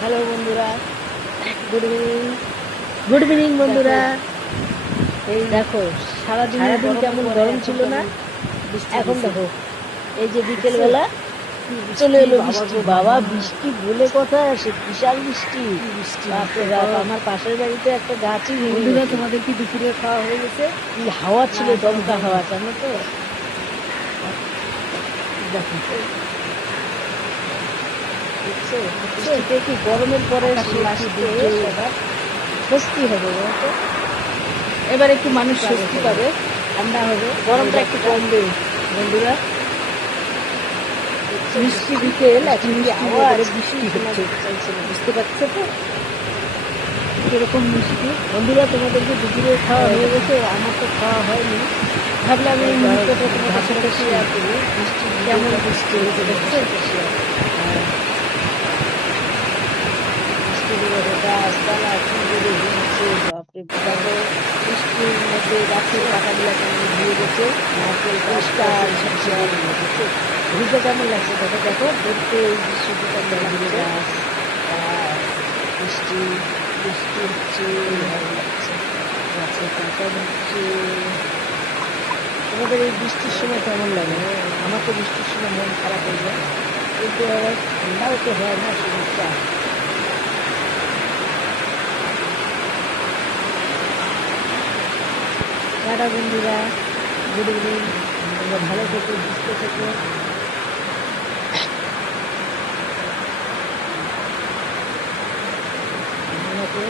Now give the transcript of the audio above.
Hello বন্ধুরা, good evening. Good evening বন্ধুরা। এই দেখো সারাদিন কেমন গরম ছিল না, এখন দেখো এই যে বিকেলবেলা চলে এলো বৃষ্টি। বাবা বৃষ্টি বলে কথা, সে বিশাল বৃষ্টি। বাপরে বাপ, আমার পাশের বাড়িতে একটা গাছই ভেঙে গেছে। তোমাদের কি দুপুরে খাওয়া হয়ে গেছে? কি হাওয়া ছিল, দমকা হাওয়া, জানো তো। দেখো বৃষ্টিতে কি গরমের পরে সবার স্বস্তি হবে বলতো। এবার একটু মানুষ স্বস্তি পাবে, ঠান্ডা হবে, গরমটা একটু কমবে বন্ধুরা। বৃষ্টি বিকেল এখন আওয়াজ বৃষ্টি হচ্ছে, বুঝতে পারছো তো কিরকম মিষ্টি। বন্ধুরা, তোমাদেরকে দুপুরে খাওয়া হয়ে গেছে? আমার তো খাওয়া হয়নি। ভাবলাম এই মুহূর্তটা তোমাদের সাথে শেয়ার করি, বৃষ্টি কেমন বৃষ্টি হয়েছে দেখছো। গাছপালা কি করে হচ্ছে, বাপরে বাপরে। বৃষ্টির মধ্যে গাছের পাতাগুলো কেমন ধুয়ে গেছে, নারকেল পরিষ্কার ঝকঝক হচ্ছে। ঘুরতে কেমন লাগছে দেখো দেখো, দেখতে এই দৃশ্যটি কেমন লাগছে। বৃষ্টি বৃষ্টি হচ্ছে, ভালো লাগছে, গাছে পাতা হচ্ছে। তোমাদের এই বৃষ্টির সময় কেমন লাগে? আমার তো বৃষ্টির সময় মন খারাপ হয়ে যায়, কিন্তু আবার ঠান্ডাও তো হয় না, সমস্যা। টাটা বন্ধুরা, গুড ইভিনিং। তোমরা ভালো থেকো, সুস্থ থেকো। আমাকে